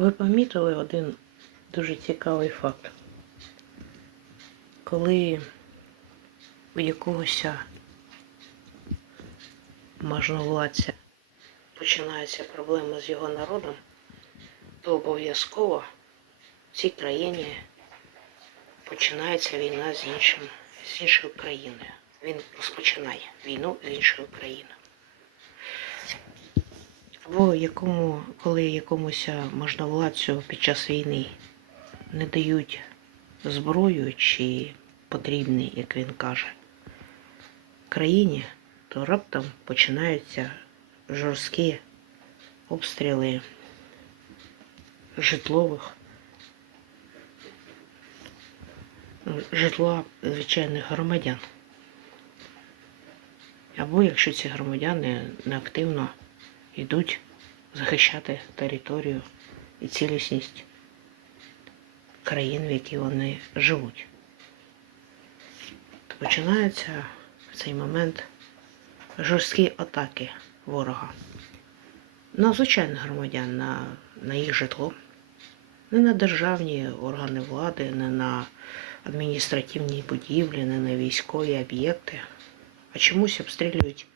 Ви помітили один дуже цікавий факт. Коли у якогось можновладця починаються проблеми з його народом, то обов'язково в цій країні починається війна з іншим, з іншою країною. Він розпочинає війну з іншою країною. Або якому, коли якомусь можновладцю під час війни не дають зброю чи потрібний, як він каже, країні, то раптом починаються жорсткі обстріли житлових, ну, житла звичайних громадян. Або якщо ці громадяни неактивно йдуть захищати територію і цілісність країн, в які вони живуть. Починаються в цей момент жорсткі атаки ворога на звичайних громадян, на, на їх житло, не на державні органи влади, не на адміністративні будівлі, не на військові об'єкти, а чомусь обстрілюють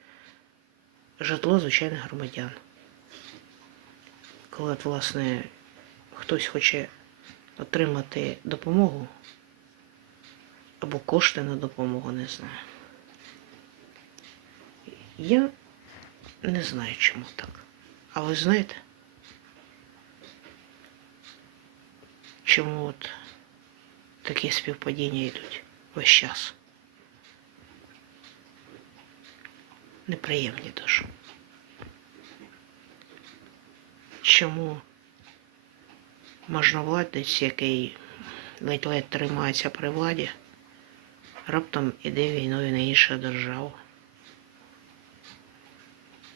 житло звичайних громадян. Коли, от, власне, хтось хоче отримати допомогу або кошти на допомогу, не знаю. Я не знаю, чому так. А ви знаєте? Чому от такі співпадіння йдуть весь час? Неприємні дуже. Чому можновладець, який ледь-ледь тримається при владі, раптом іде війною на іншу державу?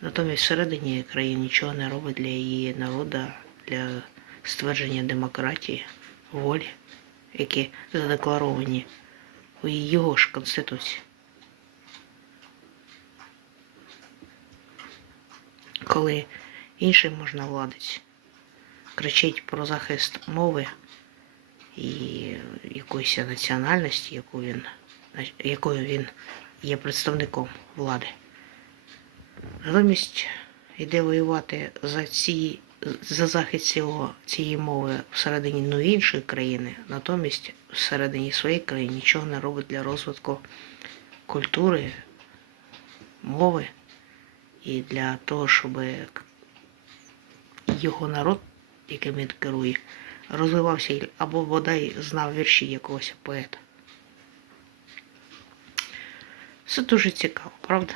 Натомість всередині країни нічого не робить для її народу, для ствердження демократії, волі, які задекларовані у його ж Конституції. Коли інший можновладець кричить про захист мови і якоїсь національності, яку він, якою він є представником влади. Натомість йде воювати за ці, за захист цього, цієї мови всередині ну, іншої країни, натомість всередині своєї країни нічого не робить для розвитку культури, мови і для того, щоб його народ, яким він керує, розвивався або бодай знав вірші якогось поета. Це дуже цікаво, правда?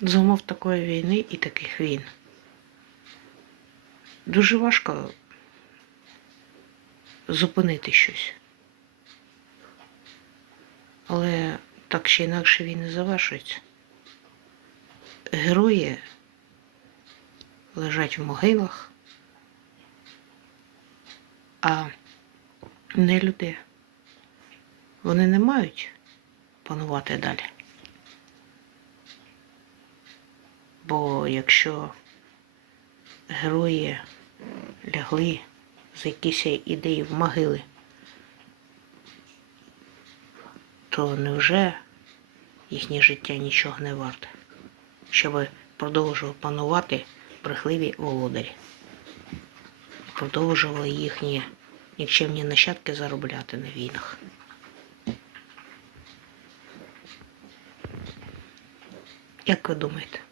За умов такої війни і таких війн. Дуже важко зупинити щось. Але так чи інакше війни завершуються. Герої лежать в могилах, а не люди. Вони не мають панувати далі. Бо якщо герої лягли за якісь ідеї в могили, то невже їхнє життя нічого не варте, щоб продовжували панувати брехливі володарі, продовжували їхні нікчемні нащадки заробляти на війнах. Як ви думаєте?